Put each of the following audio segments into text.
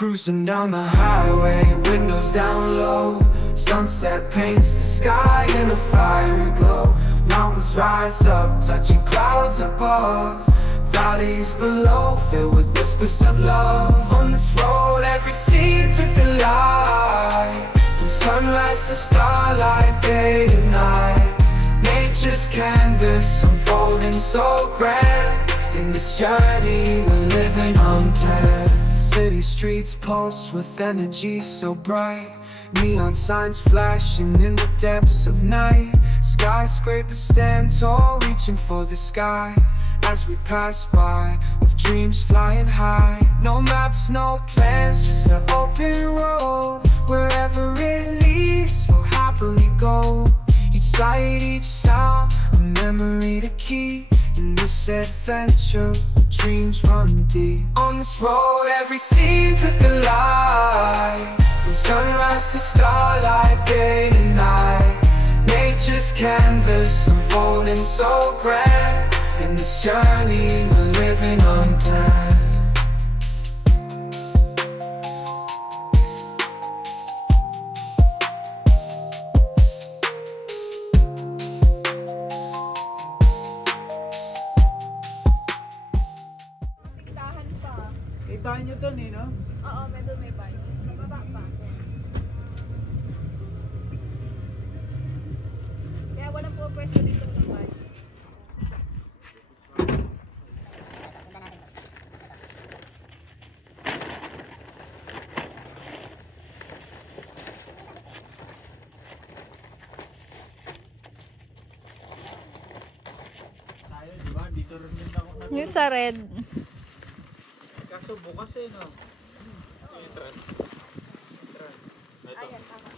Cruising down the highway, windows down low. Sunset paints the sky in a fiery glow. Mountains rise up, touching clouds above. Valleys below, filled with whispers of love. On this road, every scene's a delight. From sunrise to starlight, day to night. Nature's canvas unfolding so grand. In this journey, we're living unplanned. City streets pulse with energy so bright. Neon signs flashing in the depths of night. Skyscrapers stand tall, reaching for the sky. As we pass by, with dreams flying high. No maps, no plans, just an open road. Wherever it leads, we'll happily go. Each sight, each sound, a memory to keep. In this adventure, dreams run deep. On this road, every scene's a delight. From sunrise to starlight, day to night. Nature's canvas unfolding so grand. In this journey, we're living unplanned. Ibahin nyo dun eh, no? Oo, may bahay. Sa baba pa. Kaya walang pupwesto dito ng bahay. Tayo, di ba? Dito rin din ako natin. Yung sa red. Kaso bukas eh, no? Yung tran. Ito. Ayan, tama.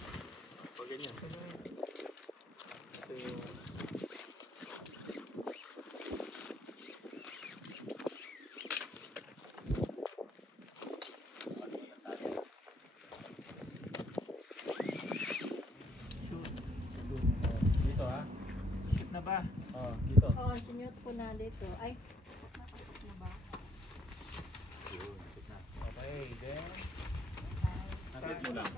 Pag ganyan. Ito yung... Dito ah. Shoot na ba? Oo, dito. Oo, sinyot ko na dito. Ay, na ba? Okay, then... Nasit mo lang.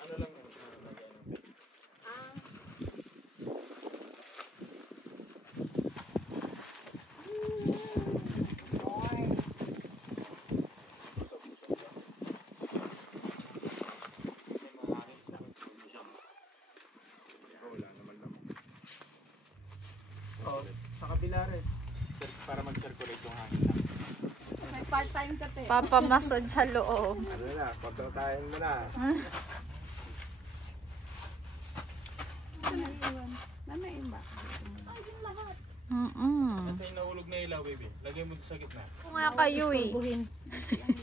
Ano lang yun? Oh, sa kabila rin. Para mag-circulate yung hangin lang. May part-time ka te. Papamassage sa loob. Ano na, kontratahin mo na. Nanayin ba? Ay, yung lahat. Kasi nahulog na ilaw, baby. Lagay mo sa gitna. Kung nga kayo eh.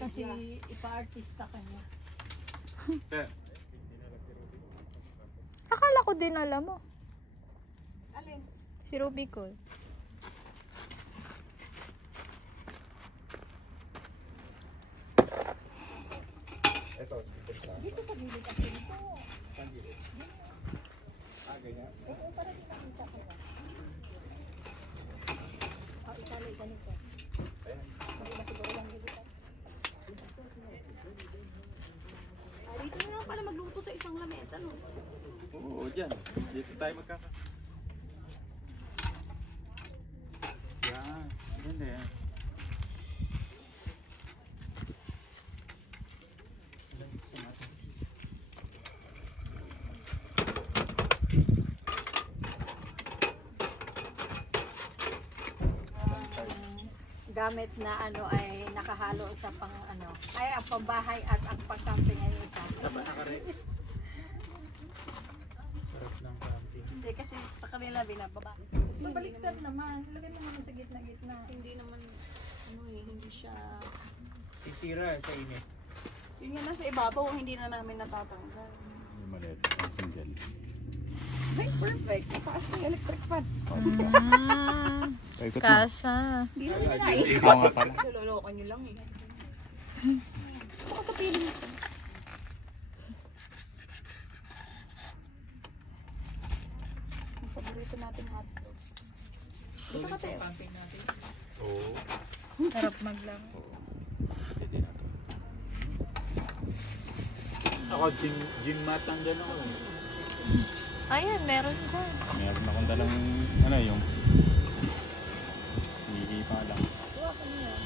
Kasi ipa-artista ka niya. Kaya, Akala ko din alam mo. Alin? Si Ruby ko. Ito, dito sa... Dito sa gilid ako dito. saan gilid? Ganyan. Oo, para di nakita ko. Itali ganito. Hindi ba siguro lang dito? Dito na lang pala magluto sa isang lamesa, no? Oo, dyan. Dito tayo magkaka. Yan. Yan eh. Gamit na ano ay nakahalo sa pang ano ay ang pambahay at ang pang-camping ay isa. Taba na ka rin. Sarap ng camping. Hindi kasi sa kanila binababa. Mabaliktad naman. Ilagay mo naman sa gitna-gitna. Hindi naman ano eh, hindi siya Sisira sa init. yun nga nasa ibabaw, hindi na namin natatanggal. Maliit. Ang single. Ay, perfect. Taas ng electric fan. Kasha. Hindi naman na eh. Ikaw nga pala. Lolokan nyo lang eh. Baka sa piling. Ang paborito natin hotdog. Gusto ka tayo. Camping natin. Oo. Sarap maglaro. Pwede na. Ako, gym mat nandyan ako. Ayan, meron dyan. Meron akong dalang, yung hihipa lang. Kuha ko na yan.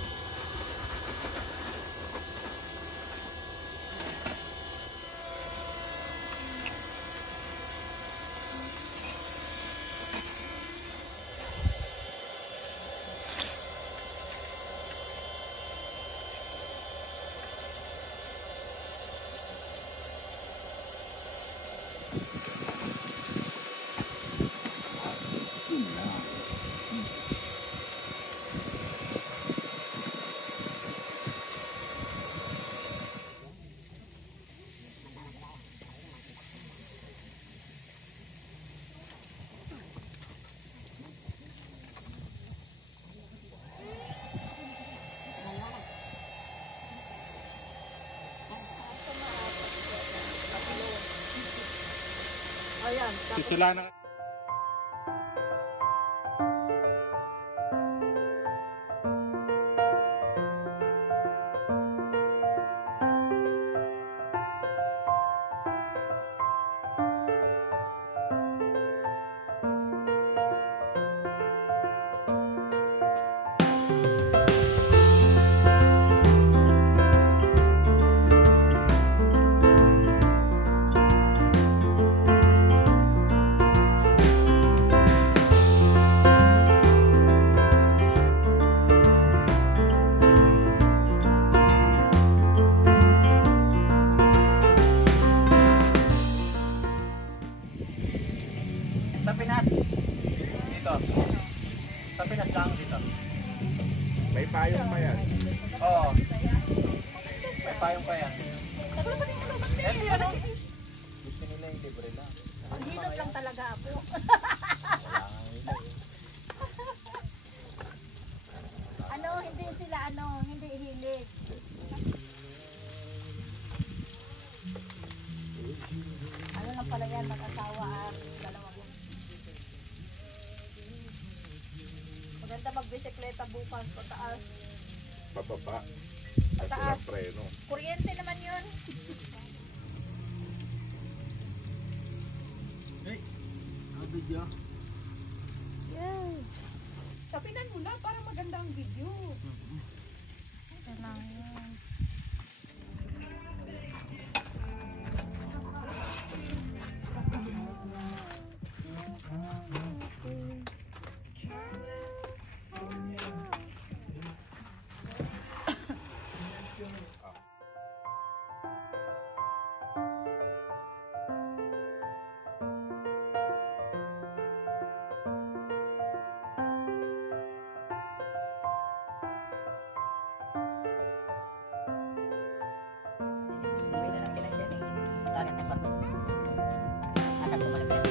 Ayan. Sisila na. Sa Pinas. Dito. Sa Pinas lang dito. May payong pa yan. Oo. May payong pa yan. Eh, ano? Gusto nila yung libre lang. Ang hilot lang talaga ako. Hindi sila, hindi hilig. Ano lang pala yan, mag-asawa at dalawang. Maganda magbisikleta bukas, pataas. Pababa. At Pataas. walang preno. Kuryente naman yun. Video. Yay! Sabinan mo na para maganda ang video. Ito lang yan. Bakit nagparto? Atas bumalik-balik.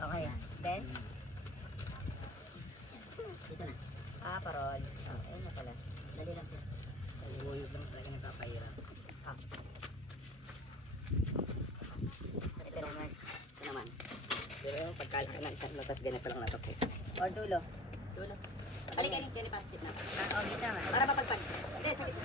Okay, then dito na. Parol. Ayun na pala. Dali lang po. Dali lang talaga nagpapahirap. Ito naman. Ito naman. Pero pag Akala ka na isang lotas, ganito lang natok eh. O, dulo. Dulo. Halika rin, pwede pastit na. O, gitna nga. Para mapagpag. Hindi, sabi ko.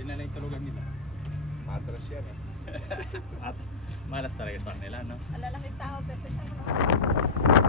Dinala yung tulugan nila. Matras yan eh. At malas talaga sa kanila, no? Alalaking tao, pero